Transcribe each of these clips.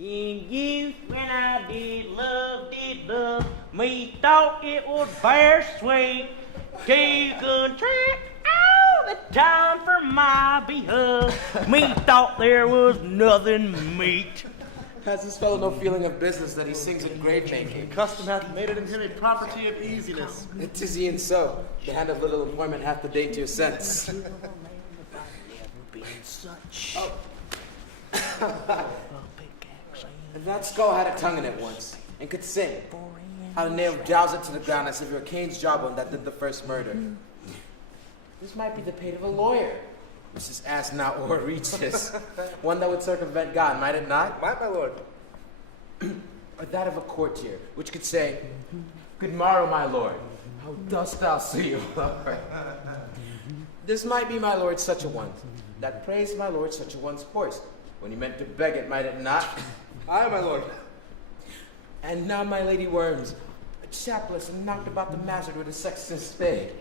In youth, when I did love me, thought it was very sweet to contract all the time for my behalf. Me thought there was nothing meet. Has this fellow no feeling of business that he sings in grave making? Custom hath made it in him a property of easiness. It is e'en so. The hand of little employment hath the date to your sense. Oh. That skull had a tongue in it once, and could sing. How the nail jowls it to the ground as if it were Cain's jawbone that did the first murder. This might be the pate of a lawyer. Mrs. Ass not or reaches. One that would circumvent God, might it not? Might, my lord. Or that of a courtier, which could say, "Good morrow, my lord. How dost thou see, O Lord?" This might be my lord such a one, that praised my lord such a one's horse, when he meant to beg it, might it not? Aye, my lord. And now my lady worms, chapless and knocked about the mazzard with a sexton's spade.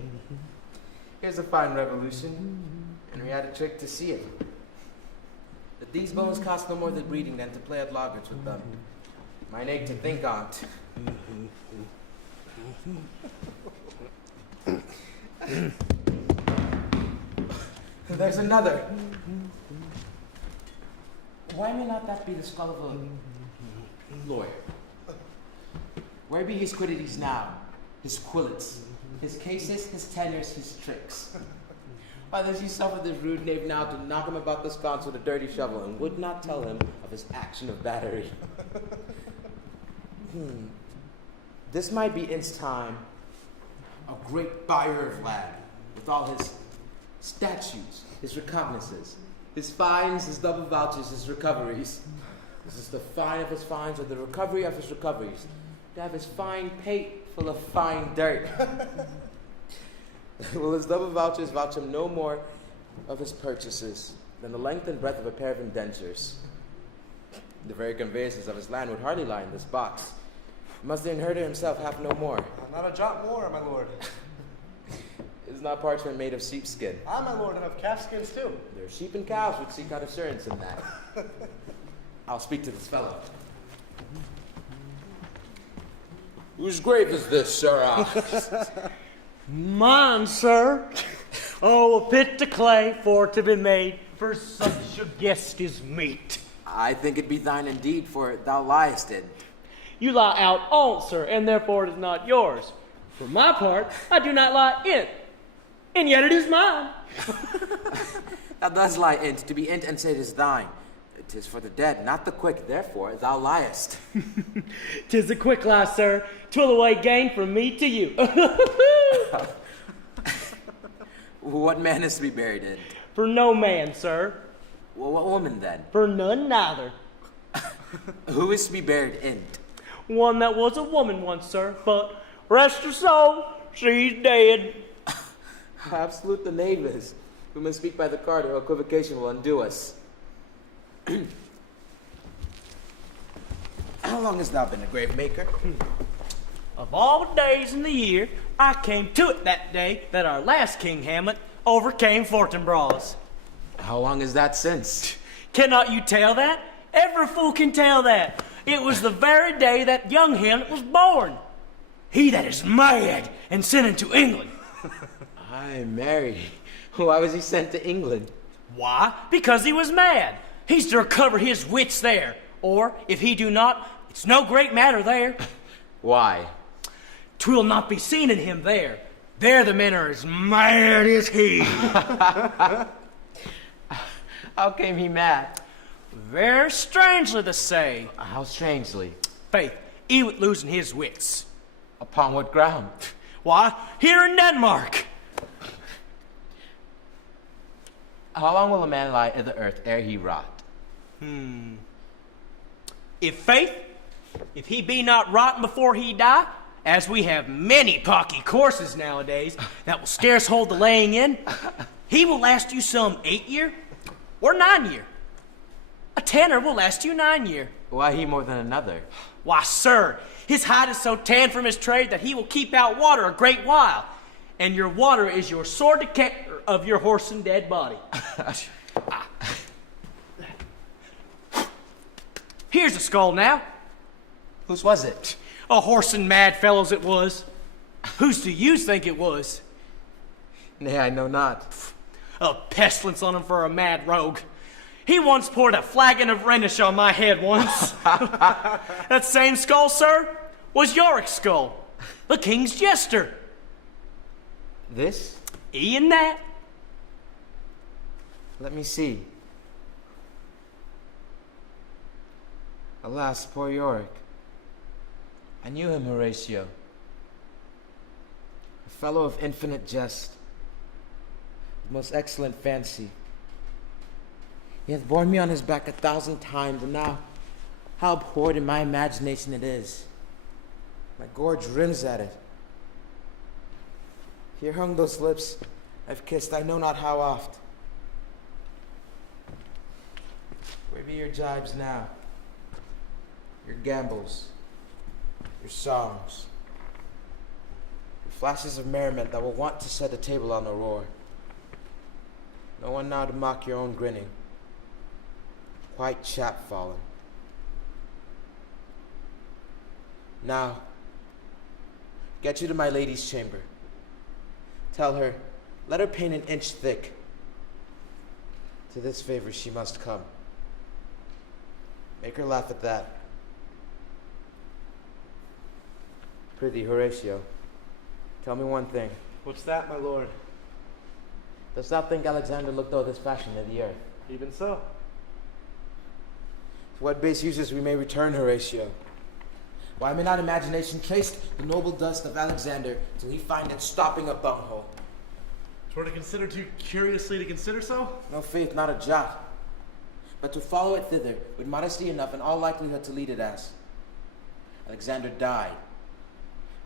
Here's a fine revolution, and we had a trick to see it. That these bones cost no more than breeding than to play at loggards with them. Mine ache to think on't. There's another. Why may not that be the skull of a lawyer? Where be his quiddities now, his quillets, his cases, his tenors, his tricks? Why does he suffer this rude knave now to knock him about the sconce with a dirty shovel, and would not tell him of his action of battery? This might be in's time, a great buyer of land, with all his statutes, his recognizances, his fines, his double vouchers, his recoveries. This is the fine of his fines, or the recovery of his recoveries. To have his fine pate full of fine dirt. Will his double vouchers vouch him no more of his purchases than the length and breadth of a pair of indentures? The very conveyances of his land would hardly lie in this box. Must the inheritor himself have no more? Not a jot more, my lord. Is not parchment made of sheepskin? Aye, my lord, and of calfskins too. There are sheep and cows which seek out assurance in that. I'll speak to this fellow. Whose grave is this, sirrah? Mine, sir. Oh, a pit to clay for to be made, for such a guest is meet. I think it be thine indeed, for thou liest in. You lie out on't, sir, and therefore it is not yours. For my part, I do not lie in, and yet it is mine. Thou does lie in't, to be in't and say it is thine. 'Tis for the dead, not the quick, therefore thou liest. 'Tis a quick lie, sir. 'Twill away gain from me to you. What man is to be buried in? For no man, sir. Well, what woman then? For none neither. Who is to be buried in? One that was a woman once, sir, but rest her soul, she's dead. How absolute the knave is. We must speak by the card, or equivocation will undo us. How long hast thou been a grave maker? Of all the days in the year, I came to it that day that our last King Hamlet overcame Fortinbras. How long is that since? Cannot you tell that? Every fool can tell that. It was the very day that young Hamlet was born. He that is mad and sent into England. Aye, marry. Why was he sent to England? Why? Because he was mad. He's to recover his wits there. Or, if he do not, it's no great matter there. Why? 'Twill not be seen in him there. There the men are as mad as he. How came he mad? Very strangely to say. How strangely? Faith, he was losing his wits. Upon what ground? Why, here in Denmark. How long will a man lie in the earth ere he rot? If he be not rotten before he die, as we have many pocky courses nowadays that will scarce hold the laying in, he will last you some 8 year or 9 year. A tanner will last you 9 year. Why he more than another? Why, sir, his hide is so tanned from his trade that he will keep out water a great while, and your water is your sore detector of your horse and dead body. Here's a skull now. Whose was it? A horse and mad fellow's it was. Whose do you think it was? Nay, I know not. A pestilence on him for a mad rogue. He once poured a flagon of Rhenish on my head once. That same skull, sir, was Yorick's skull, the king's jester. This? E'en that. Let me see. Alas, poor Yorick. I knew him, Horatio. A fellow of infinite jest, of most excellent fancy. He hath borne me on his back 1,000 times, and now how abhorred in my imagination it is. My gorge rims at it. Here hung those lips I've kissed I know not how oft. Where be your jibes now? Your gambols, your songs, your flashes of merriment that will want to set the table on the roar. No one now to mock your own grinning, quite chapfallen. Now, get you to my lady's chamber. Tell her, let her paint an inch thick. To this favor she must come. Make her laugh at that. Prithee, Horatio, tell me one thing. What's that, my lord? Dost thou think Alexander looked o'er this fashion of the earth? Even so. To what base uses we may return, Horatio? Why may not imagination trace the noble dust of Alexander till he find it stopping a bunghole? 'Twere to consider too curiously to consider so? No faith, not a jot. But to follow it thither with modesty enough and all likelihood to lead it as. Alexander died.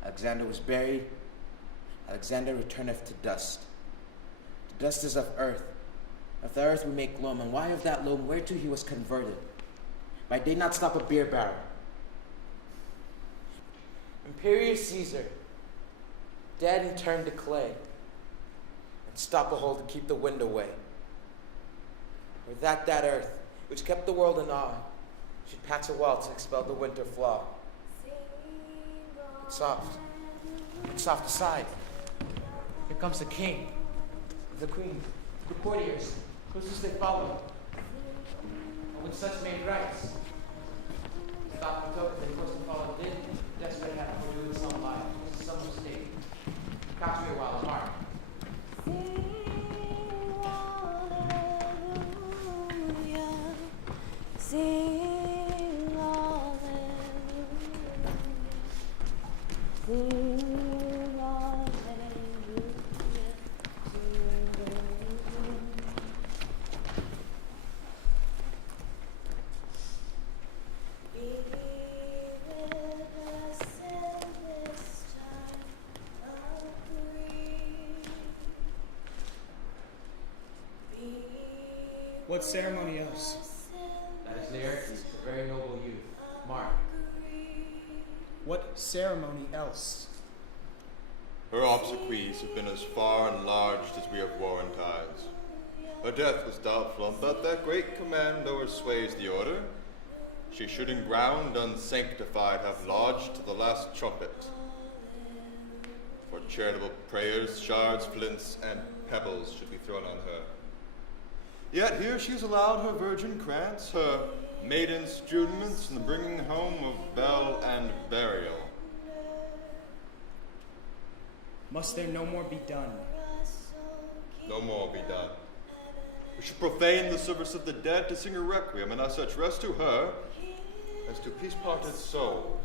Alexander was buried. Alexander returneth to dust. The dust is of earth. Of the earth we make loam, and why of that loam whereto he was converted? Might they not stop a beer barrel? Imperious Caesar, dead and turned to clay, and stop a hole to keep the wind away. Or that earth, which kept the world in awe, should patch a wall to expel the winter flaw. It's soft aside. Here comes the king, the queen, the courtiers, whose they follow, and with such made rights. Stop and token they close to follow did, desperate have to do with some life, some mistake. Catch me a while apart. Sing hallelujah, sing hallelujah, be with us in this time of grief. What ceremony else? That is Laertes, a very noble youth. Mark. What ceremony else? Her obsequies have been as far enlarged as we have worn ties. Her death was doubtful, but that great command o'ersways the order. She should in ground unsanctified have lodged to the last trumpet. For charitable prayers, shards, flints, and pebbles should be thrown on her. Yet here she's allowed her virgin krantz, her maiden strudiments, and the bringing home of bell and burial. Must there no more be done? No more be done. We should profane the service of the dead to sing a requiem, and as such rest to her as to peace-parted souls.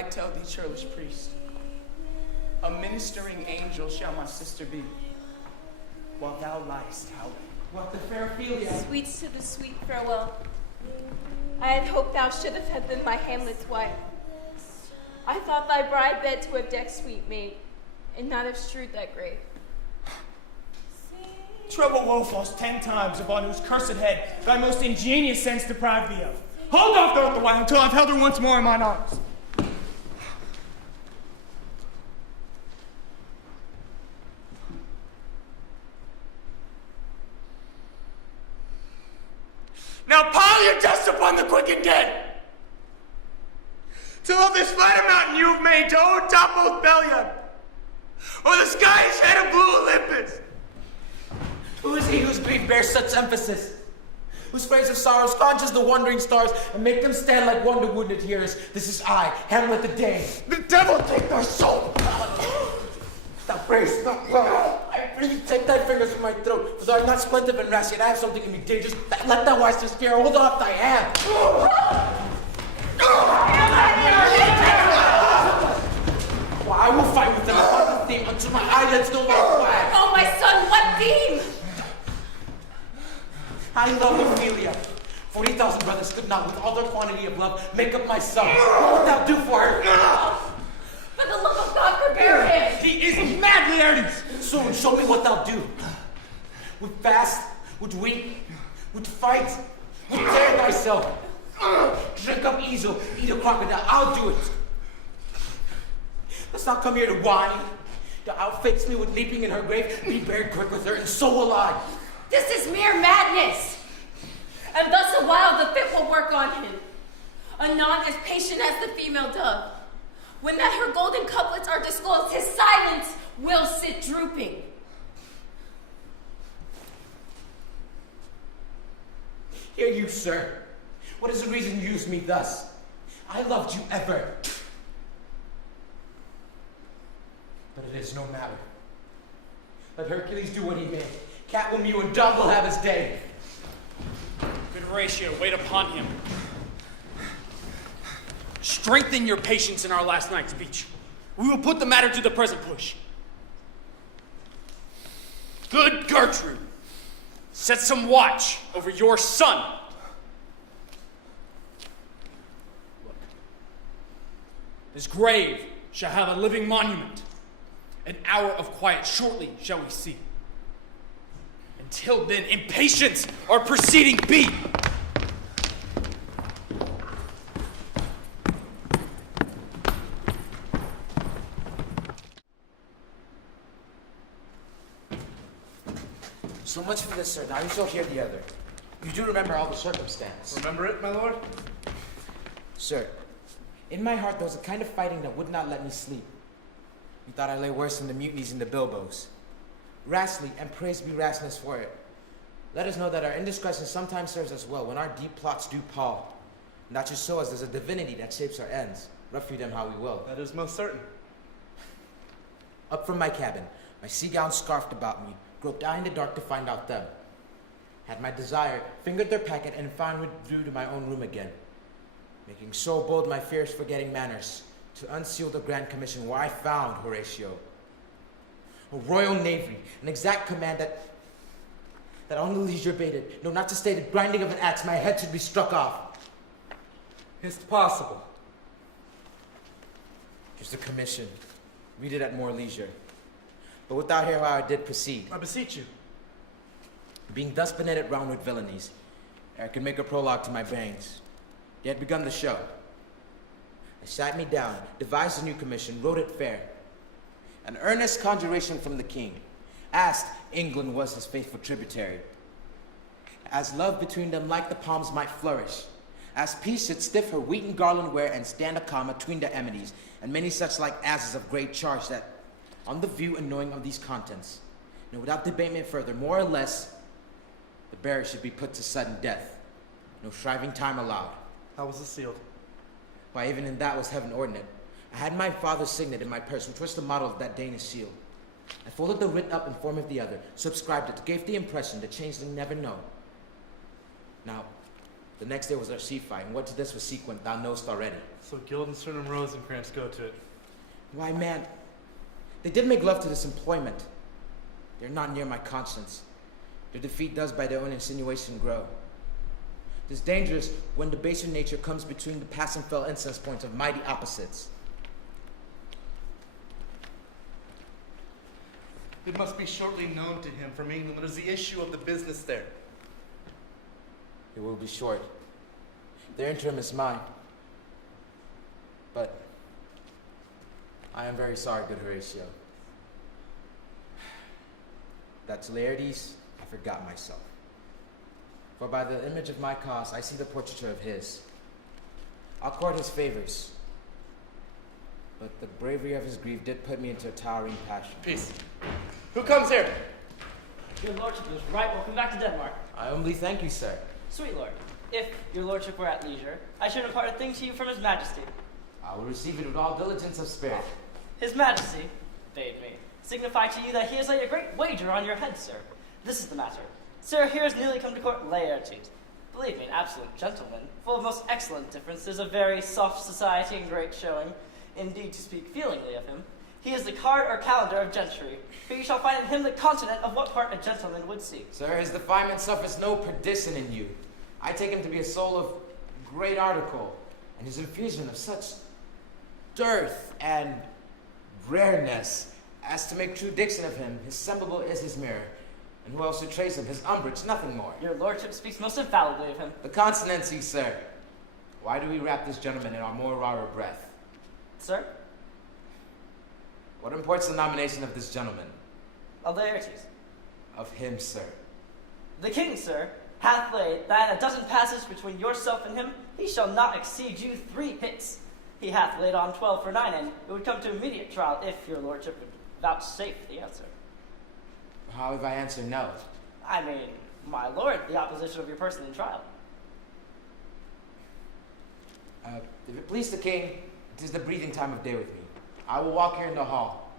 I tell thee, churlish priest, a ministering angel shall my sister be, while thou liest howling. What the fair Ophelia? Sweets to the sweet farewell. I had hoped thou shouldst have been my Hamlet's wife. I thought thy bride bed to have decked sweet maid, and not have strewed that grave. Trouble woe falls 10 times upon whose cursed head thy most ingenious sense deprived thee of. Hold off thou the while until I've held her once more in mine arms. Now pile your dust upon the quick and dead, till of this mighty mountain you have made to own topmost Bellion, or the sky's head of blue Olympus. Who is he whose grief bears such emphasis? Whose phrase of sorrows conjures the wandering stars and make them stand like wonder wounded hearers? This is I, Hamlet the Dane. The devil take thy soul! Thou praise, thou I pray you take thy fingers from my throat, for thou art not splendid and rash, yet I have something in me dangerous. Let thy wise despair hold off thy hand. Well, I will fight with them upon the theme until my eyelids no longer flag. Oh, my son, what theme? I love Ophelia. 40,000 brothers could not, with all their quantity of love, make up my son. What wilt thou do for her? For the love of God, prepare him! He is madly earnest. So show me what thou do. Would fast, would weep, would fight, would tear thyself. Drink up easel, eat a crocodile, I'll do it. Let's not come here to whine, to outfix me with leaping in her grave, be buried quick with her, and so will I. This is mere madness! And thus a while the fit will work on him, anon as patient as the female dove. When that her golden couplets are disclosed, his silence will sit drooping. Hear you, sir. What is the reason you use me thus? I loved you ever. But it is no matter. Let Hercules do what he may. Cat will mew and dog will have his day. Good Horatio, wait upon him. Strengthen your patience in our last night's speech. We will put the matter to the present push. Good Gertrude, set some watch over your son. Look, his grave shall have a living monument. An hour of quiet shortly shall we see. Until then, impatience our proceeding be. So much for this, sir. Now you shall hear the other. You do remember all the circumstance. Remember it, my lord? Sir, in my heart there was a kind of fighting that would not let me sleep. Methought I lay worse than the mutinies in the bilboes. Rashly, and praise be rashness for it. Let us know that our indiscretion sometimes serves us well when our deep plots do pall. And that should show us there's a divinity that shapes our ends, rough them how we will. That is most certain. Up from my cabin, my sea gown scarfed about me, groped I in the dark to find out them. Had my desire, fingered their packet, and found withdrew to my own room again. Making so bold my fears forgetting manners, to unseal the grand commission where I found Horatio. A royal navy, an exact command that on the leisure baited, no not to stated grinding of an axe, my head should be struck off. It's possible. Here's the commission. Read it at more leisure. But without hearing how I did proceed. I beseech you. Being thus beneated round with villainies, ere I could make a prologue to my bangs. They had begun the show. I sat me down, devised a new commission, wrote it fair. An earnest conjuration from the king, asked England was his faithful tributary. As love between them like the palms might flourish, as peace should stiff her wheaten garland wear and stand a comma tween the amenities, and many such like asses of great charge that, on the view and knowing of these contents, and without debatement further, more or less, the bearer should be put to sudden death, no shriving time allowed. How was it sealed? Why, even in that was heaven ordinate. I had my father's signet in my purse, which was the model of that Danish seal. I folded the writ up in form of the other, subscribed it, gave the impression the changeling never know. Now, The next day was our sea fight, and what to this was sequent, thou knowest already. So Guildenstern and Rosencrantz go to it. Why, man, they did make love to this employment. They're not near my conscience. Their defeat does by their own insinuation grow. It is dangerous when the baser nature comes between the pass and fell incense points of mighty opposites. It must be shortly known to him from England what is the issue of the business there. It will be short. Their interim is mine. But I am very sorry, good Horatio, that to Laertes I forgot myself. For by the image of my cause I see the portraiture of his. I'll court his favors, but the bravery of his grief did put me into a towering passion. Peace. Who comes here? Your lordship is right. Welcome back to Denmark. I humbly thank you, sir. Sweet lord, if your lordship were at leisure, I should impart a thing to you from his majesty. I will receive it with all diligence of spirit. His majesty bade me signify to you that he has laid a great wager on your head, sir. This is the matter. Sir here has newly come to court Laertes. Believe me, an absolute gentleman, full of most excellent differences, of very soft society and great showing. Indeed, to speak feelingly of him, he is the card or calendar of gentry, for you shall find in him the continent of what part a gentleman would seek. Sir, his defilement suffers no perdition in you. I take him to be a soul of great article, and his infusion of such dearth and rareness as to make true diction of him. His semblable is his mirror, and who else should trace him? His umbrage, nothing more. Your lordship speaks most infallibly of him. The consonancy, sir. Why do we wrap this gentleman in our more rarer breath? Sir? What imports the nomination of this gentleman? Of Laertes. Of him, sir. The king, sir, hath laid that in a dozen passes between yourself and him, he shall not exceed you 3 hits. He hath laid on 12 for 9, and it would come to immediate trial if your lordship would vouchsafe the answer. How if I answer no? I mean, my lord, the opposition of your person in trial. If it please the king, it is the breathing time of day with me. I will walk here in the hall.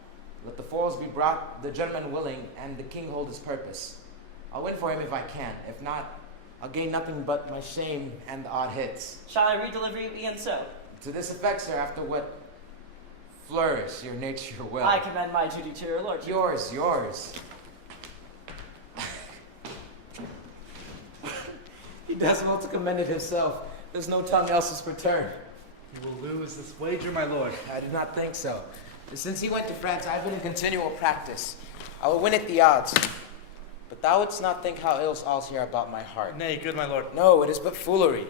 Let the foils be brought, the gentleman willing, and the king hold his purpose. I'll win for him if I can. If not, I'll gain nothing but my shame and the odd hits. Shall I re-deliver you e'en so? To this effect, sir, after what flourish your nature will. I commend my duty to your lordship. Yours. He does well to commend it himself. There's no tongue else's return. You will lose this wager, my lord. I did not think so. Since he went to France, I've been in continual practice. I will win at the odds. But thou wouldst not think how ills all's here about my heart. Nay, good my lord. No, it is but foolery.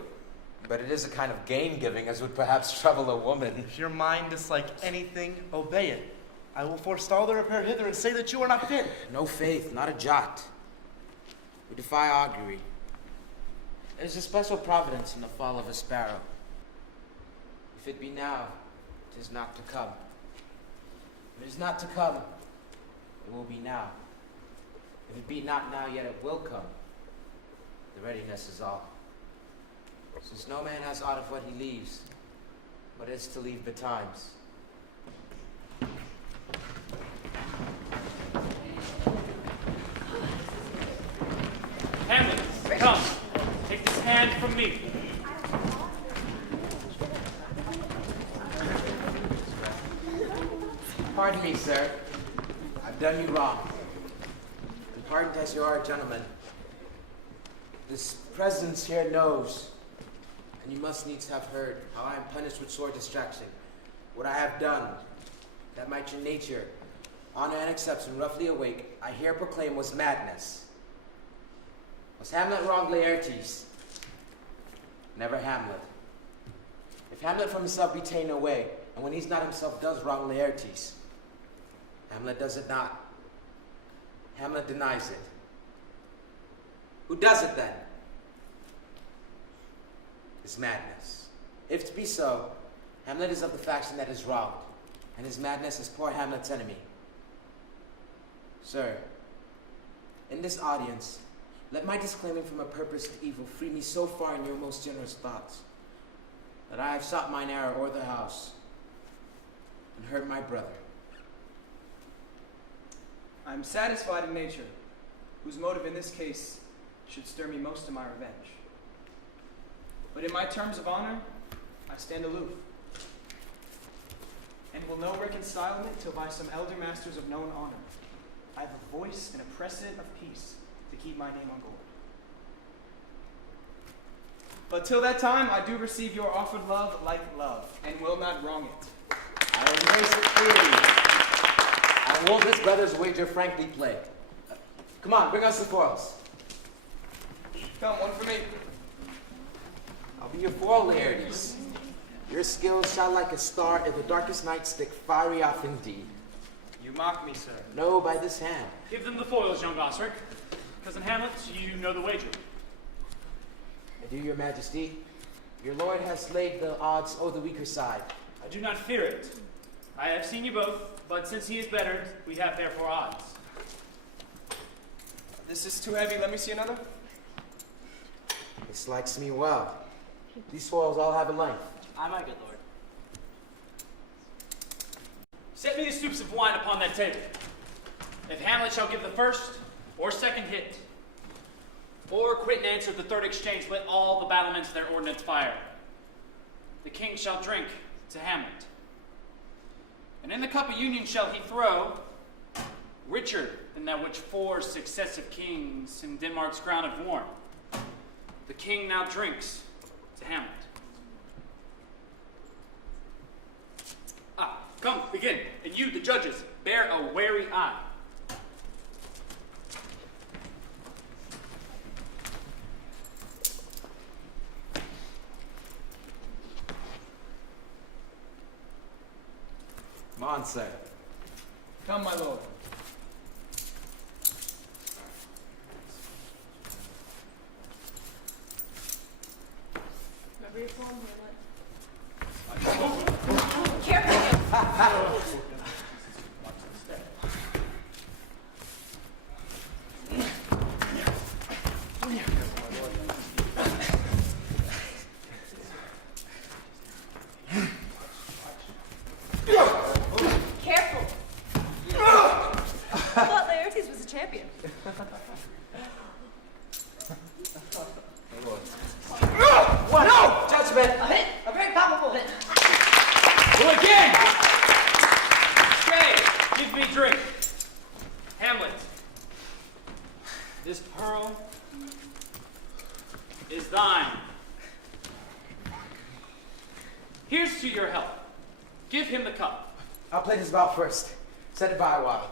But it is a kind of gain-giving, as would perhaps trouble a woman. If your mind dislike anything, obey it. I will forestall the repair hither and say that you are not fit. No faith, not a jot. We defy augury. There's a special providence in the fall of a sparrow. If it be now, it is not to come. If it is not to come, it will be now. If it be not now, yet it will come. The readiness is all. Since no man has aught of what he leaves, but is to leave betimes. Hamlet, come. Take this hand from me. Pardon me, sir. I've done you wrong. And pardoned as you are a gentleman. This presence here knows, and you must needs have heard, how I am punished with sore distraction. What I have done, that my true nature, honor and exception roughly awake, I here proclaim was madness. Was Hamlet wronged Laertes? Never Hamlet. If Hamlet from himself be ta'en away, and when he's not himself does wrong Laertes, Hamlet does it not. Hamlet denies it. Who does it then? It's madness. If to be so, Hamlet is of the faction that is wronged, and his madness is poor Hamlet's enemy. Sir, in this audience, let my disclaiming from a purposed evil free me so far in your most generous thoughts, that I have sought mine error o'er the house, and hurt my brother. I am satisfied in nature, whose motive in this case should stir me most to my revenge. But in my terms of honor, I stand aloof. And will know reconcilement till by some elder masters of known honor I have a voice and a precedent of peace to keep my name on gold. But till that time, I do receive your offered love like love, and will not wrong it. I embrace it freely. I won't this brother's wager frankly play. Come on, bring us the foils. Come, one for me. I'll be your foil, Laertes. Your skills shall like a star in the darkest night stick fiery off indeed. You mock me, sir. No, by this hand. Give them the foils, young Osric. Cousin Hamlet, you know the wager. I do, your majesty. Your lord has laid the odds o' the weaker side. I do not fear it. I have seen you both, but since he is bettered, we have therefore odds. This is too heavy. Let me see another. This likes me well. These foils all have a length. Aye, my good lord. Set me the stoops of wine upon that table. If Hamlet shall give the first or second hit, or quit and answer the third exchange, let all the battlements their ordnance fire. The king shall drink to Hamlet. And in the cup of union shall he throw, richer than that which 4 successive kings in Denmark's crown have worn. The king now drinks to Hamlet. Come, begin. And you, the judges, bear a wary eye. Come on, sir. Come, my lord. Remember your form, Hamlet. Careful. Careful. I thought Laertes was a champion. What? No! Judgment! A hit! A very palpable hit! Go again! Stay! Give me drink. Hamlet, this pearl is thine. Here's to your health. Give him the cup. I'll play this bout first. Set it by a while.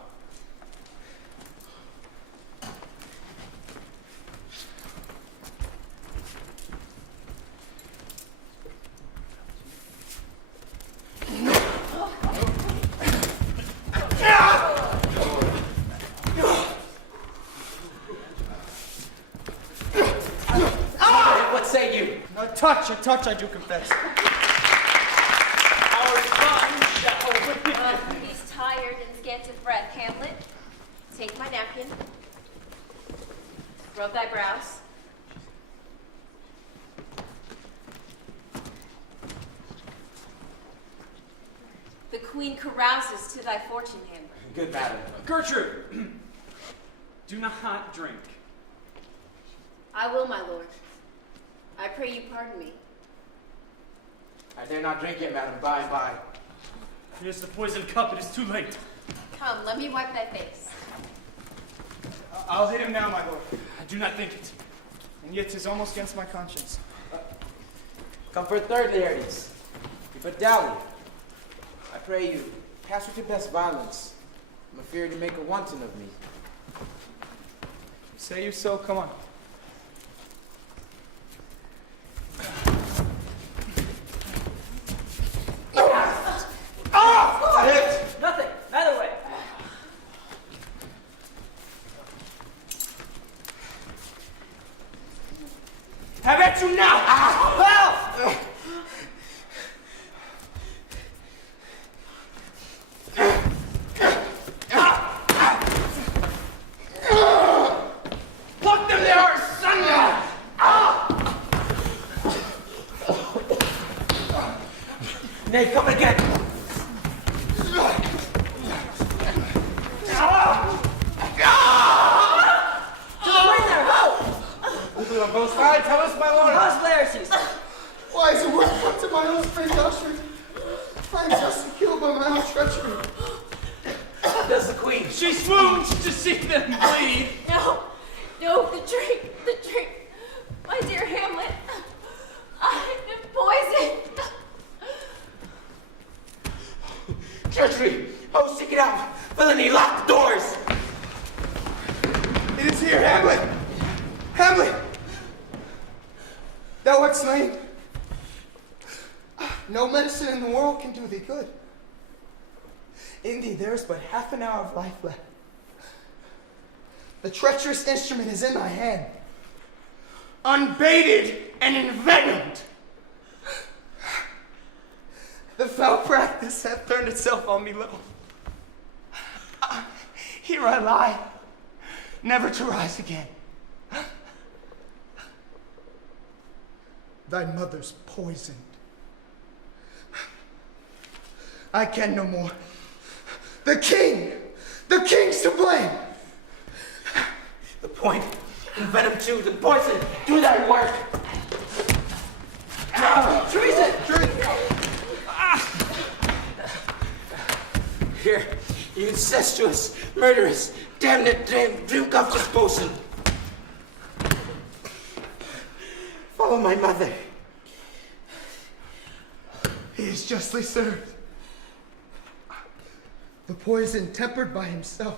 What say you? A touch, I do confess. Our son shall whip He's tired and scant of breath. Hamlet, take my napkin. Rub thy brows. The queen carouses to thy fortune, Hamlet. Good madam. Gertrude, do not drink. I will, my lord. I pray you pardon me. I dare not drink it, madam. By and by. Here's the poisoned cup. It is too late. Come, let me wipe thy face. I'll hit him now, my lord. I do not think it. And yet 'tis almost against my conscience. Come for a third, Laertes. If a dally, I pray you, pass with your best violence. I'm afeard to make a wanton of me. Say you so, come on. I hit! Nothing! Neither way! Have at you now! Pluck them there! final treachery. Does the queen? She swoons to see them bleed. No, no, the drink. My dear Hamlet, I've been poisoned. Treachery! Oh, seek it out! Villainy, lock the doors! It is here, Hamlet! Hamlet! Thou art slain. No medicine in the world can do thee good. In thee there is but half an hour of life left. The treacherous instrument is in thy hand, unbaited and envenomed. The foul practice hath turned itself on me low. Here I lie, never to rise again. Thy mother's poisoned. I can no more. The king's to blame. The point, envenom too, the poison, do thy work. Treason! Here, you incestuous, murderous, damned drink of this potion. Follow my mother. He is justly served. The poison tempered by himself.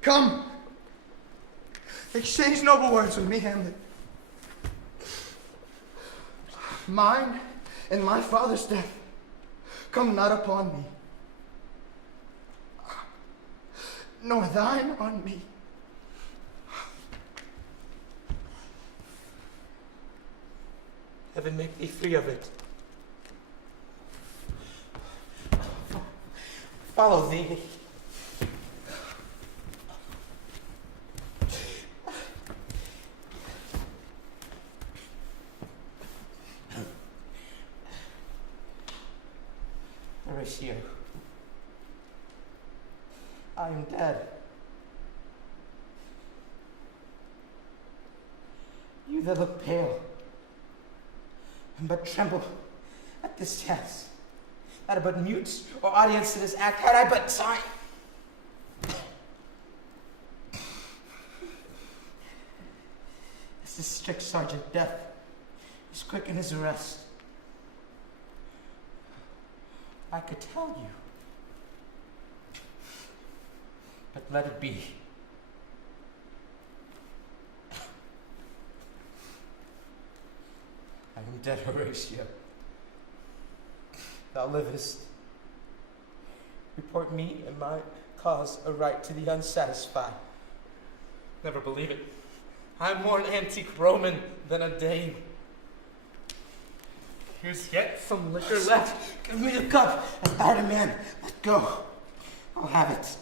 Come, exchange noble words with me, Hamlet. Mine and my father's death come not upon me, nor thine on me. Heaven make thee free of it. Follow thee. Horatio, I am dead. You that look pale, but tremble at this chance, that are but mute or audience to this act, had I but time. As this strict Sergeant Death is quick in his arrest, I could tell you, but let it be. I am dead, Horatio. Thou livest. Report me and my cause aright to the unsatisfied. Never believe it. I am more an antique Roman than a Dane. Here's yet some liquor Liquor left. left. Give me the cup. As thou demand. Let go. I'll have it.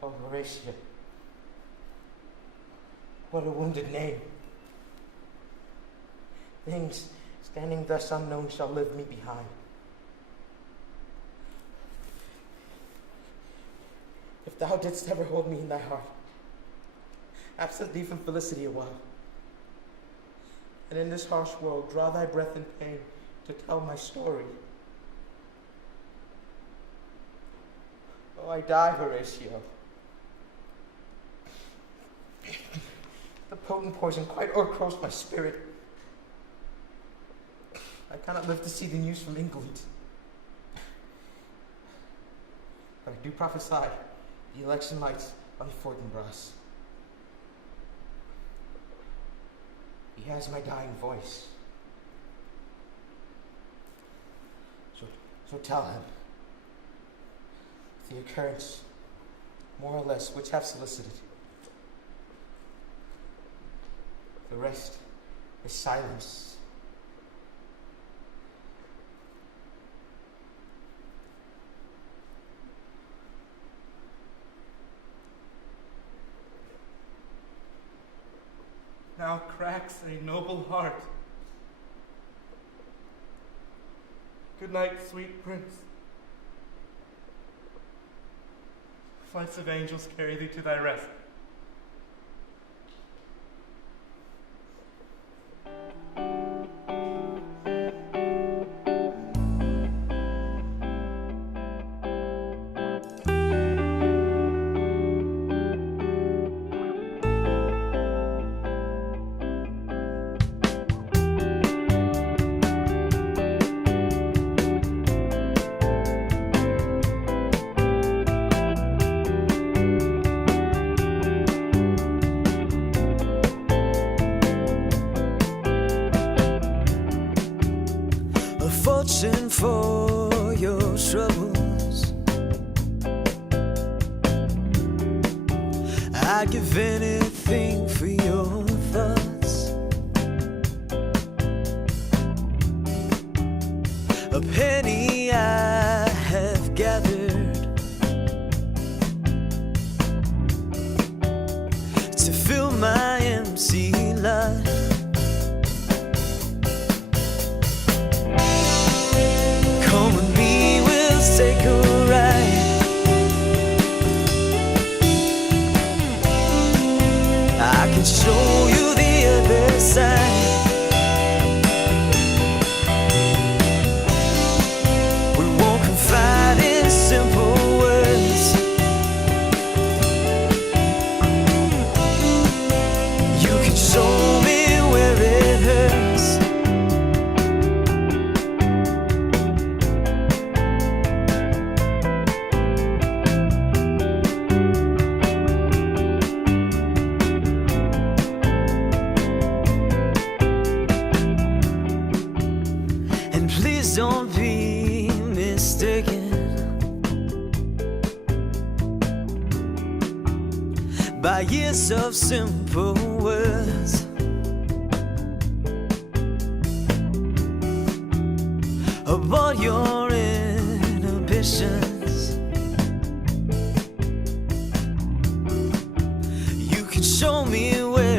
Oh, Horatio. What a wounded name. Things standing thus unknown shall live me behind. If thou didst ever hold me in thy heart, absent thee from felicity a while, and in this harsh world draw thy breath in pain to tell my story. Oh, I die, Horatio. The potent poison quite o'ercrows my spirit. I cannot live to see the news from England. But I do prophesy the election lights on Fortinbras. He has my dying voice. So tell him the occurrence, more or less, which have solicited. The rest is silence. Now cracks a noble heart. Good night, sweet prince. Flights of angels carry thee to thy rest. listen for your troubles. I'd give anything for your thoughts. A penny I have gathered to fill my empty life. Come with me, we'll take a ride. I can show you the other side. We won't confide in simple words. You can show me where it hurts. And please don't be mistaken by years of simple words. About your inhibitions, you can show me where